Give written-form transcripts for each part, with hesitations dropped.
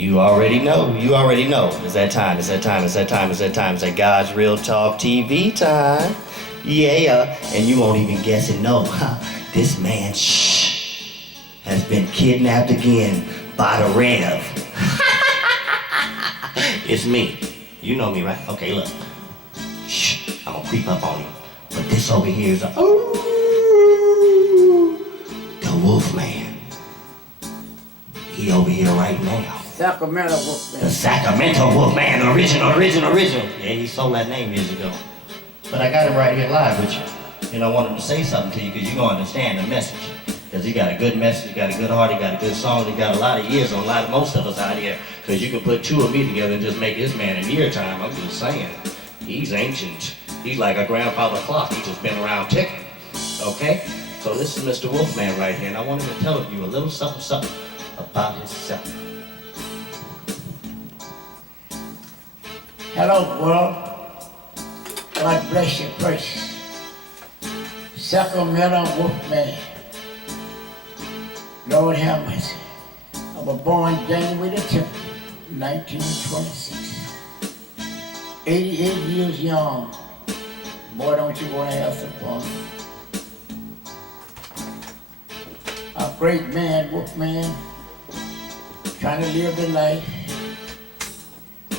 You already know. It's that time. It's that God's Real Talk TV time. Yeah, and you won't even guess it, no. This man, has been kidnapped again by the Rev. It's me. You know me, right? Okay, look. Shh, I'm gonna creep up on him. But this over here is the Wolf Man. He over here right now. Sacramento Wolf Man. The Sacramento Wolf Man, original. Yeah, he sold that name years ago. But I got him right here live with you. And I want him to say something to you because you're going to understand the message. Because he got a good message, he got a good heart, he got a good song, he got a lot of years on most of us out here. Because you can put two of me together and just make this man in year time. I'm just saying. He's ancient. He's like a grandfather clock. He's just been around ticking. Okay? So this is Mr. Wolfman right here, and I want him to tell you a little something about himself. Hello, world. God bless you first. Sacramento Wolf Man. Lord have mercy. I was born January the 10th, 1926. 88 years young. Boy, don't you want to have some fun. A great man, Wolf Man, trying to live the life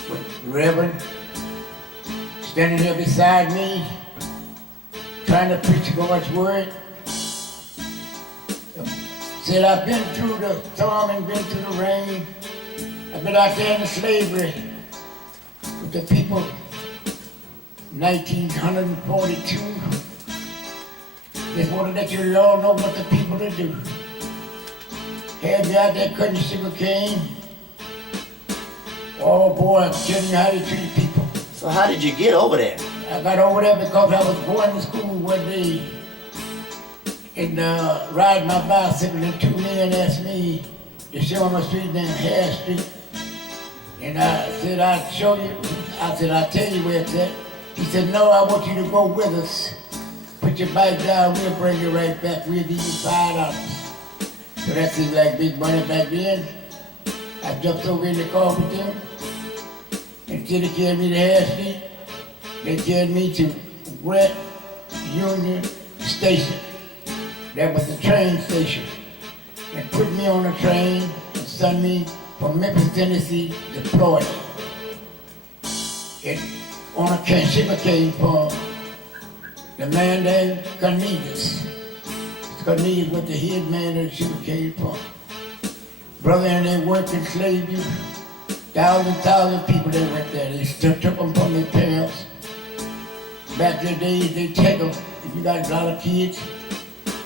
with Reverend standing here beside me, trying to preach God's word. Said I've been through the storm and been through the rain. I've been out there in the slavery with the people, 1942. Just want to let you all know what the people to do. Had me out there cutting sugar cane. Oh boy, I'm telling you how to treat people. So how did you get over there? I got over there because I was going to school one day and riding my bicycle, and two men asked me to show them a street named Hare Street. And I said, I'd show you. I said, I'll tell you where it's at. He said, no, I want you to go with us. Put your bike down, we'll bring you right back. We'll give you $5. So that seemed like big money back then. I jumped over in the car with them. Instead of carrying me to Hare Street, they carried me to West Union Station. That was the train station. And put me on a train and sent me from Memphis, Tennessee to Florida. And on a sugar cane farm, the man named Cornelius. Cornelius was the head man of the sugar cane farm. Brother, and they worked and slaved you. Thousands people that went there. They took them from their parents. Back in the days, they take them. If you got a lot of kids,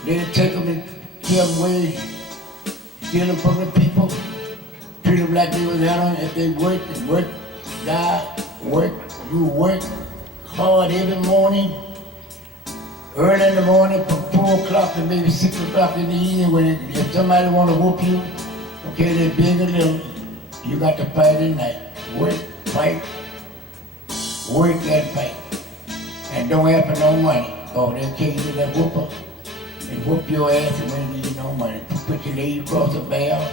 they'd take them and kill them away, steal them from the people, treat them like they was animals. If they worked, die, you work hard every morning, early in the morning from 4 o'clock to maybe 6 o'clock in the evening. If somebody want to whoop you, okay, they're big or little, you got to fight at night. Work, fight, and fight. And don't ask for no money. Oh, they'll take you to that whooper and whoop your ass and won't give you no money. Put your leg across the barrel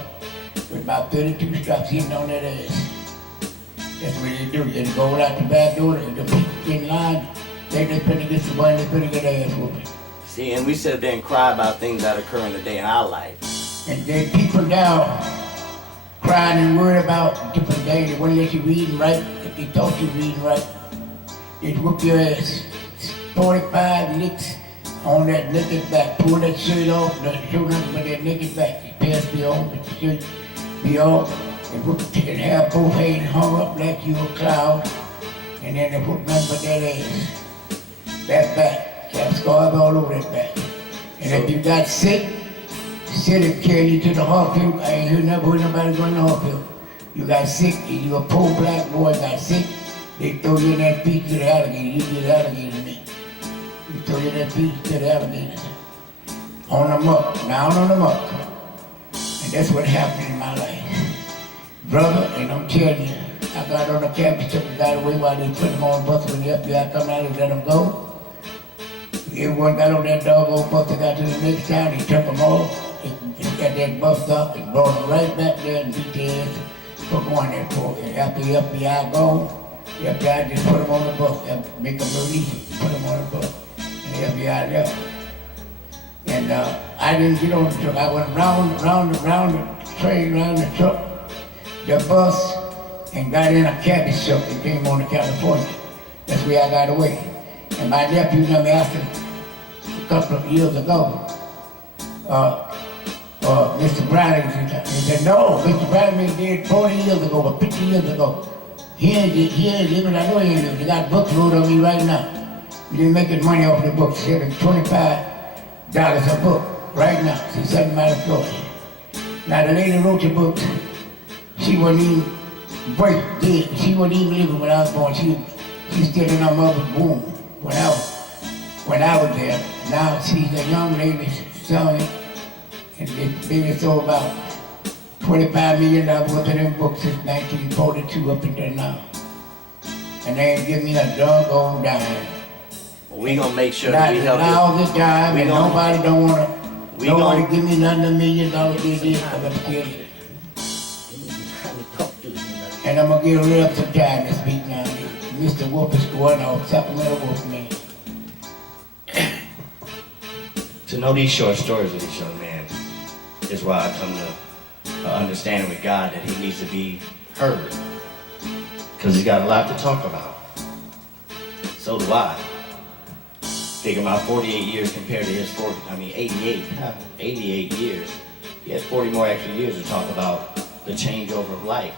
with about 32 straps hitting on that ass. That's what they do. You go out the back door, and the people in line, they finna get some money, they finna get their ass whooping. See, and we sit there and cry about things that occur in the day in our life. And there people now crying and worried about different things. They wouldn't let you read and write. If they thought you read and write, they'd whoop your ass. 45 licks on that naked back. Pull that shirt off, show nothing but that naked back. Your pants be on, but your shirt be off. And have both hands hung up like you a cloud. And then they put nothing but that ass. That back. Got scars all over that back. And if you got sick, sit and carry you to the hospital. I ain't never heard nobody going to the hospital. You got sick, and you a poor black boy got sick, they throw you in that feet to the alligator. You get alligator meat. You throw you in that feet to the alligators. On the muck, down on the muck. And that's what happened in my life. Brother, and I'm telling you, I got on the campus, took the guy away while they put him on the bus when the FBI come out and let him go. Everyone got on that doggone bus, they got to the next town, they took them off. They got that bus up and brought them right back there and beat their ass. for going there for it. After the FBI gone, the FBI just put them on the bus, make them release it, put them on the bus, and the FBI left. And I didn't get on the truck. I went round the train, round the truck, the bus, and got in a cabbage truck and came on to California. That's where I got away. And my nephew told me after a couple of years ago, Mr. Branner, he said, no, Mr. Branner did 40 years ago, or 50 years ago. He ain't living, I know he ain't living. They got books wrote on me right now. They're making money off the books. He said $25 a book right now. She's sitting by the floor. Now the lady wrote the books. She wasn't even dead. She wasn't even living when I was born. She's still in her mother's womb when I was there. Now she's a young lady selling, and this baby sold about $25 million worth of them books since 1942 up until now. And they ain't give me a doggone dime. Well, we gonna make sure that we help you. Now this time, and nobody don't wanna. Nobody give me nothing $1 million they did for the kids. And I'm gonna get rid of some time to speak now. Mr. Wolf is going off, Sacramento Wolf Man. To know these short stories of this young man is why I come to understanding with God that he needs to be heard. Because he's got a lot to talk about. So do I. Figure my 48 years compared to his 88 years. He has 40 more extra years to talk about the changeover of life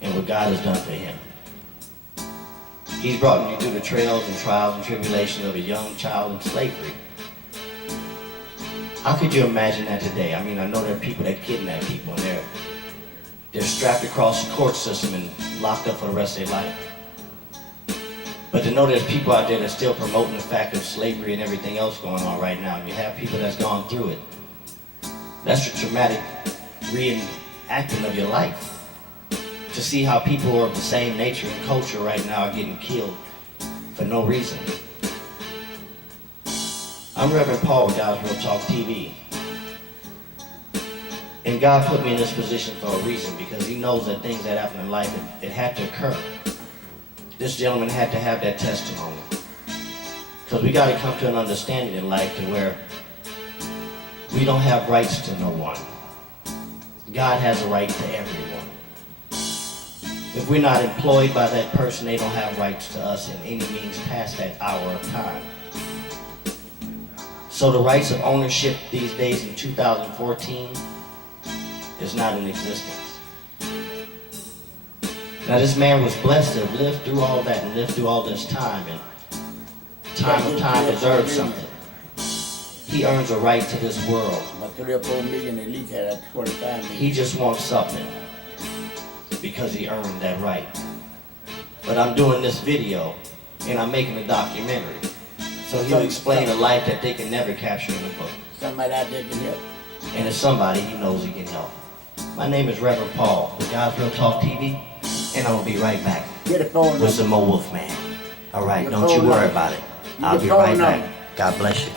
and what God has done for him. He's brought me through the trails and trials and tribulations of a young child in slavery. How could you imagine that today? I mean, I know there are people that kidnap people and they're strapped across the court system and locked up for the rest of their life. But to know there's people out there that's still promoting the fact of slavery and everything else going on right now, and you have people that's gone through it, that's a traumatic reenacting of your life. To see how people who are of the same nature and culture right now are getting killed for no reason. I'm Reverend Paul with God's Real Talk TV. And God put me in this position for a reason, because he knows that things that happen in life, it had to occur. This gentleman had to have that testimony. Because we got to come to an understanding in life to where we don't have rights to no one. God has a right to everyone. If we're not employed by that person, they don't have rights to us in any means past that hour of time. So the rights of ownership these days in 2014 is not in existence. Now this man was blessed to have lived through all that and lived through all this time, and time deserves something. He earns a right to this world. He just wants something because he earned that right. But I'm doing this video and I'm making a documentary. So he'll explain a life that they can never capture in a book. Somebody out there can help. And it's somebody he knows he can help. My name is Reverend Paul with God's Real Talk TV, and I'm gonna be right back with some more Wolf Man. All right, don't you worry about it. I'll be right back. God bless you.